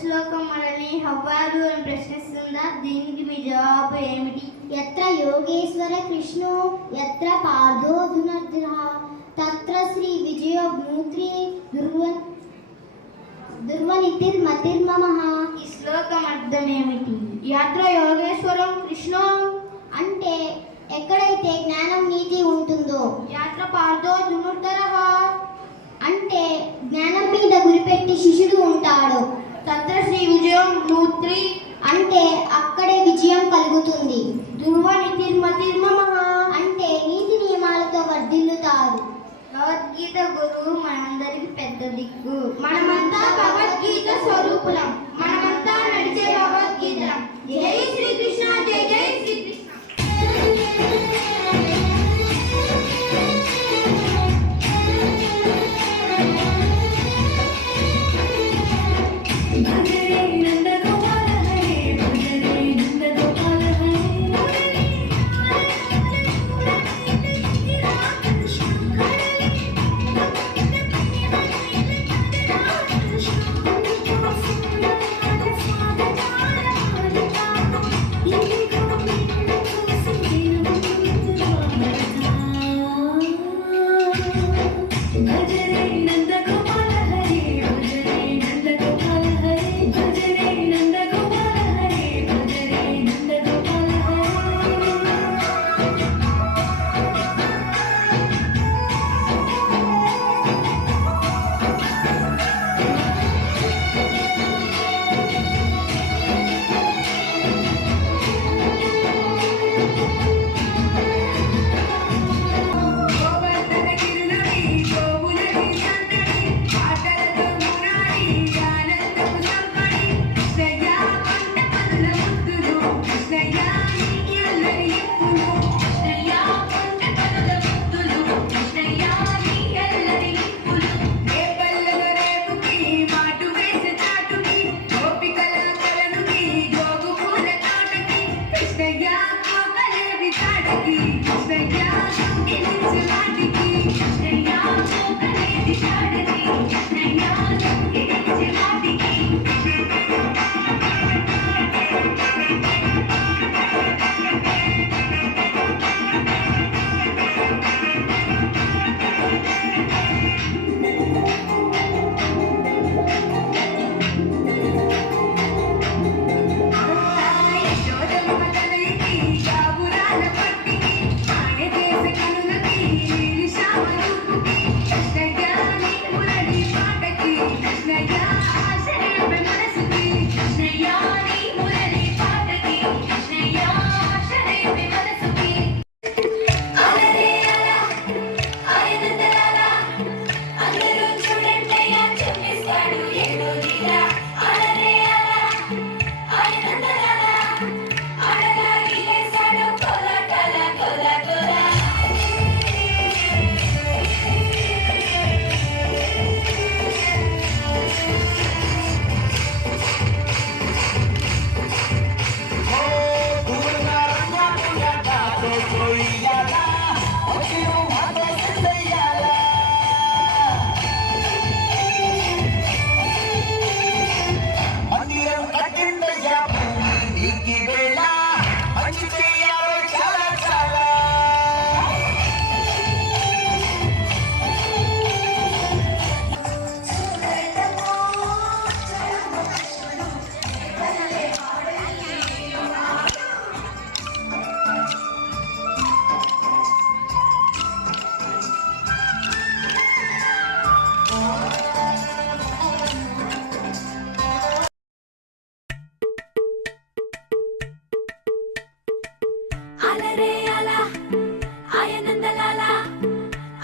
శ్లోకం మనల్ని హవ్వారు అని ప్రశ్నిస్తుందా? దీనికి మీ జవాబు ఏమిటి? యత్ర యోగేశ్వర కృష్ణో యత్ర పార్థో ధునర్ధర తత్ర శ్రీ విజయ మూత్రి దుర్వనితిర్మతిర్మమః. ఈ శ్లోకం అర్థం ఏమిటి? యత్ర యోగేశ్వరం కృష్ణో అంటే ఎక్కడైతే జ్ఞానం నీతి ఉంటుందో, యత్ర పార్థో ధనుర్ధరః అంటే జ్ఞానం మీద గురిపెట్టి శిష్యుడు ఉంటాడు, తత్ర శ్రీ విజయం మూత్రి అంటే అక్కడే విజయం కలుగుతుంది, దుర్వనితిర్మతిర్మమః అంటే నీతి నియమాలతో వర్ధిల్లుతారు. భగవద్గీత గురువు మనందరికి పెద్ద దిక్కు. మనమంతా భగవద్గీత స్వరూపులం. మనమంతా నడిచే భగవద్గీతలం. జై శ్రీకృష్ణ, జై జై శ్రీకృష్ణ.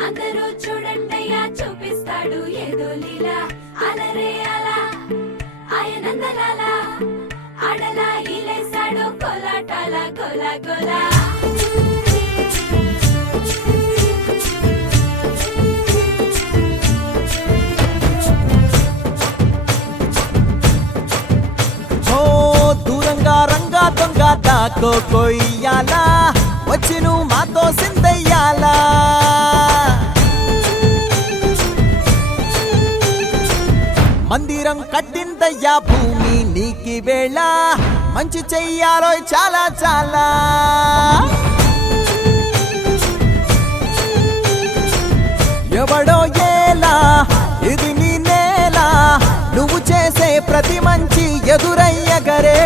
అందరూ చూడండయ్యా చూపిస్తాడు ఏదో లీలా. అలరే అలా ఆయనందలాల ఆడలా ఈలేశాడు కోలాటాల గోలా గోలా. దాకో కొయ్యాలా వచ్చి నువ్వు మాతో సిందయ్యాలా మందిరం కట్టిందయ్యా భూమి నీకి వేళ మంచి చెయ్యాలో చాలా చాలా ఎవడో ఏలా ఇది నీ నేల నువ్వు చేసే ప్రతి మంచి ఎదురయ్యగరే